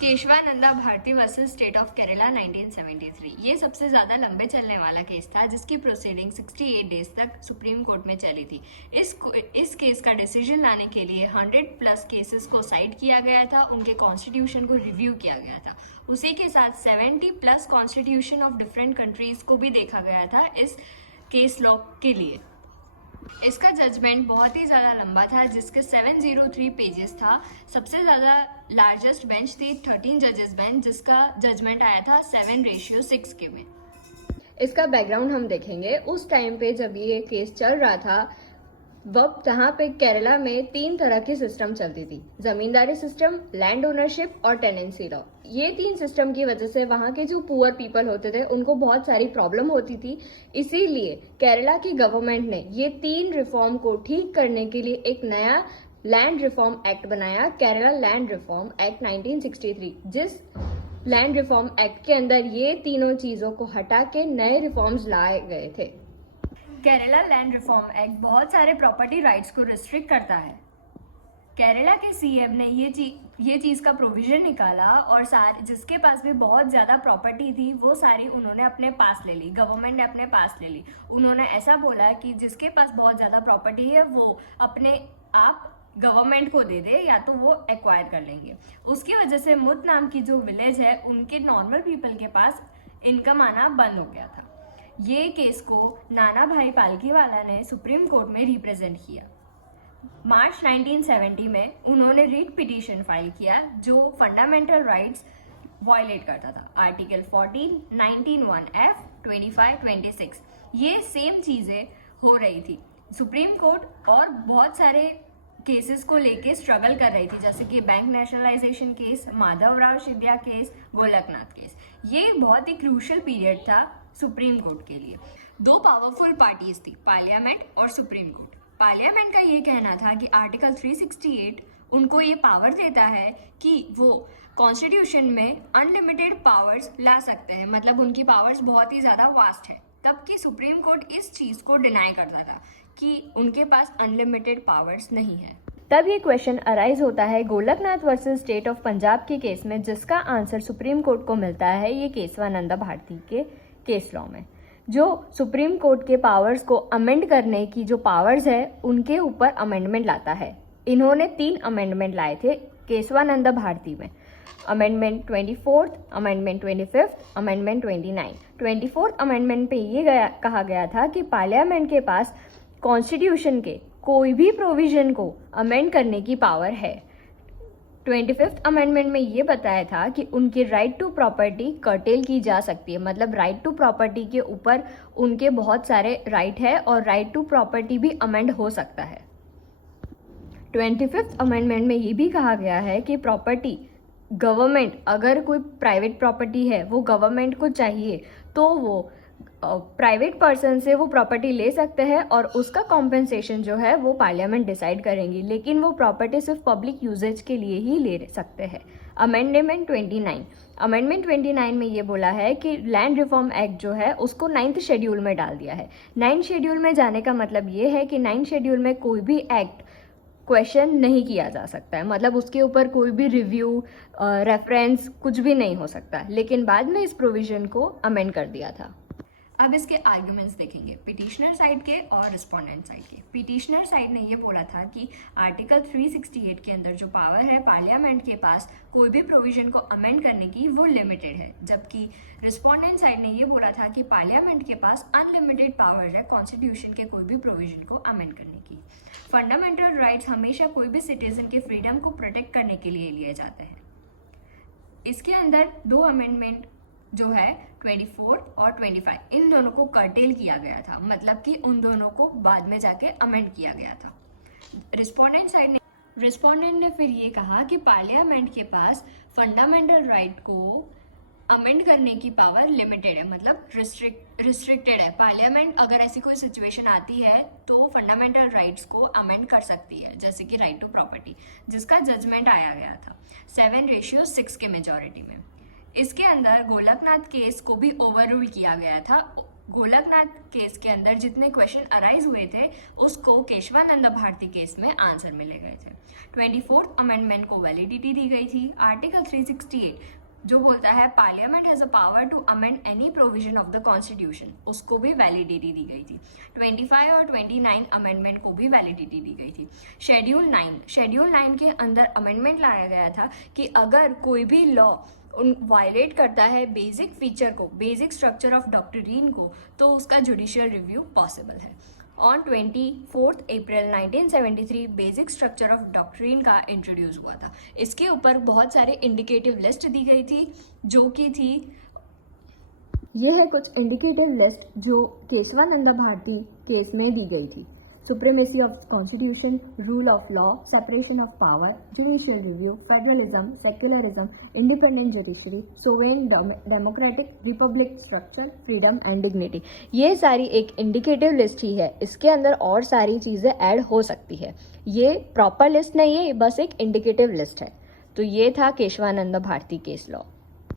Kesavananda Bharati versus state of Kerala 1973। ये सबसे ज़्यादा लंबे चलने वाला केस था जिसकी प्रोसीडिंग 68 डेज तक सुप्रीम कोर्ट में चली थी। इस केस का डिसीजन लाने के लिए 100+ केसेस को साइट किया गया था, उनके कॉन्स्टिट्यूशन को रिव्यू किया गया था। उसी के साथ 70+ कॉन्स्टिट्यूशन ऑफ डिफरेंट कंट्रीज़ को भी देखा गया था इस केस लॉ के लिए। इसका जजमेंट बहुत ही ज़्यादा लंबा था जिसके 703 पेजेस था। सबसे ज़्यादा लार्जेस्ट बेंच थी 13 जजेस बेंच, जिसका जजमेंट आया था 7:6 के में। इसका बैकग्राउंड हम देखेंगे। उस टाइम पे जब ये केस चल रहा था वक्त यहाँ पे केरला में 3 तरह की सिस्टम चलती थी, ज़मींदारी सिस्टम, लैंड ओनरशिप और टेनेंसी लॉ। ये 3 सिस्टम की वजह से वहाँ के जो पुअर पीपल होते थे उनको बहुत सारी प्रॉब्लम होती थी। इसीलिए केरला की गवर्नमेंट ने ये 3 रिफॉर्म को ठीक करने के लिए एक नया लैंड रिफॉर्म एक्ट बनाया, केरला लैंड रिफॉर्म एक्ट 1963, जिस लैंड रिफॉर्म एक्ट के अंदर ये तीनों चीज़ों को हटा के नए रिफॉर्म्स लाए गए थे। केरला लैंड रिफॉर्म एक्ट बहुत सारे प्रॉपर्टी राइट्स को रिस्ट्रिक्ट करता है। केरला के सीएम ने ये चीज़ का प्रोविज़न निकाला और जिसके पास भी बहुत ज़्यादा प्रॉपर्टी थी वो सारी उन्होंने अपने पास ले ली, गवर्नमेंट ने अपने पास ले ली। उन्होंने ऐसा बोला कि जिसके पास बहुत ज़्यादा प्रॉपर्टी है वो अपने आप गवर्नमेंट को दे दे या तो वो एक्वायर कर लेंगे। उसकी वजह से मुत नाम की जो विलेज है उनके नॉर्मल पीपल के पास इनकम आना बंद हो गया था। ये केस को नाना भाई पालकीवाला ने सुप्रीम कोर्ट में रिप्रेजेंट किया। मार्च 1970 में उन्होंने रीट पिटीशन फाइल किया जो फंडामेंटल राइट्स वायलेट करता था। आर्टिकल 14, 19(1)(f), 25, 26 ये सेम चीज़ें हो रही थी। सुप्रीम कोर्ट और बहुत सारे केसेस को लेके स्ट्रगल कर रही थी, जैसे कि bank nationalisation case, Madhavrao Shinde case, Golaknath case. ये बहुत ही क्रूशल पीरियड था सुप्रीम कोर्ट के लिए। 2 पावरफुल पार्टीज थी, पार्लियामेंट और सुप्रीम कोर्ट। पार्लियामेंट का ये कहना था कि आर्टिकल 368 उनको ये पावर देता है कि वो कॉन्स्टिट्यूशन में अनलिमिटेड पावर्स ला सकते हैं, मतलब उनकी पावर्स बहुत ही ज़्यादा वास्ट है। तब कि सुप्रीम कोर्ट इस चीज़ को डिनाई करता था कि उनके पास अनलिमिटेड पावर्स नहीं है। तब ये क्वेश्चन अराइज होता है Golaknath versus state of Punjab के केस में, जिसका आंसर सुप्रीम कोर्ट को मिलता है ये केशवानंदा भारती के केस लॉ में, जो सुप्रीम कोर्ट के पावर्स को अमेंड करने की जो पावर्स है उनके ऊपर अमेंडमेंट लाता है। इन्होंने 3 अमेंडमेंट लाए थे केशवानंदा भारती में, amendment 24, amendment 25, amendment 29। 24th amendment पे ये कहा गया था कि पार्लियामेंट के पास कॉन्स्टिट्यूशन के कोई भी प्रोविज़न को अमेंड करने की पावर है। 25th अमेंडमेंट में ये बताया था कि उनकी राइट टू प्रॉपर्टी कर्टेल की जा सकती है, मतलब राइट टू प्रॉपर्टी के ऊपर उनके बहुत सारे राइट है और राइट टू प्रॉपर्टी भी अमेंड हो सकता है। 25th अमेंडमेंट में ये भी कहा गया है कि प्रॉपर्टी गवर्नमेंट, अगर कोई प्राइवेट प्रॉपर्टी है वो गवर्नमेंट को चाहिए तो वो प्राइवेट पर्सन से वो प्रॉपर्टी ले सकते हैं और उसका कॉम्पेंसेशन जो है वो पार्लियामेंट डिसाइड करेंगी, लेकिन वो प्रॉपर्टी सिर्फ पब्लिक यूजेज के लिए ही ले सकते हैं। अमेंडमेंट 29, अमेंडमेंट 29 में ये बोला है कि लैंड रिफॉर्म एक्ट जो है उसको 9th शेड्यूल में डाल दिया है। 9th शेड्यूल में जाने का मतलब ये है कि 9th शेड्यूल में कोई भी एक्ट क्वेश्चन नहीं किया जा सकता है, मतलब उसके ऊपर कोई भी रिव्यू, रेफरेंस कुछ भी नहीं हो सकता, लेकिन बाद में इस प्रोविज़न को अमेंड कर दिया था। अब इसके आर्ग्यूमेंट्स देखेंगे, पिटिशनर साइड के और रिस्पोंडेंट साइड के। पिटिशनर साइड ने ये बोला था कि आर्टिकल 368 के अंदर जो पावर है पार्लियामेंट के पास कोई भी प्रोविज़न को अमेंड करने की वो लिमिटेड है, जबकि रिस्पोंडेंट साइड ने ये बोला था कि पार्लियामेंट के पास अनलिमिटेड पावर है कॉन्स्टिट्यूशन के कोई भी प्रोविज़न को अमेंड करने की। फंडामेंटल राइट्स हमेशा कोई भी सिटीज़न के फ्रीडम को प्रोटेक्ट करने के लिए लिए जाते हैं। इसके अंदर 2 अमेंडमेंट जो है 24 और 25, इन दोनों को कर्टेल किया गया था, मतलब कि उन दोनों को बाद में जाके अमेंड किया गया था। रिस्पोंडेंट ने फिर ये कहा कि पार्लियामेंट के पास फंडामेंटल राइट को अमेंड करने की पावर लिमिटेड है, मतलब रिस्ट्रिक्टेड है। पार्लियामेंट अगर ऐसी कोई सिचुएशन आती है तो फंडामेंटल राइट्स को अमेंड कर सकती है, जैसे कि राइट टू प्रॉपर्टी, जिसका जजमेंट आया गया था 7:6 के मेजॉरिटी में। इसके अंदर गोलकनाथ केस को भी ओवररूल किया गया था गोलकनाथ केस के अंदर जितने क्वेश्चन अराइज हुए थे उसको केशवानंद भारती केस में आंसर मिले गए थे। 24th अमेंडमेंट को वैलिडिटी दी गई थी। आर्टिकल 368 जो बोलता है parliament has a power to amend any provision of the constitution, उसको भी वैलिडिटी दी गई थी। 25 और 29 अमेंडमेंट को भी वैलिडिटी दी गई थी। शेड्यूल 9 के अंदर अमेंडमेंट लाया गया था कि अगर कोई भी लॉ वायलेट करता है बेसिक फीचर को, बेसिक स्ट्रक्चर ऑफ डॉक्ट्रिन को, तो उसका जुडिशियल रिव्यू पॉसिबल है। On 24 April 1973 basic structure of doctrine का इंट्रोड्यूस हुआ था। इसके ऊपर बहुत सारे इंडिकेटिव लिस्ट दी गई थी जो कि थी, ये है कुछ इंडिकेटिव लिस्ट जो केशवानंद भारती केस में दी गई थी। Supremacy of constitution, rule of law, separation of power, judicial review, federalism, secularism, independent judiciary, sovereign democratic republic structure, freedom and dignity. ये सारी एक इंडिकेटिव लिस्ट ही है, इसके अंदर और सारी चीज़ें ऐड हो सकती है। ये प्रॉपर लिस्ट नहीं है, ये बस एक इंडिकेटिव लिस्ट है। तो ये था केशवानंद भारती केस लॉ।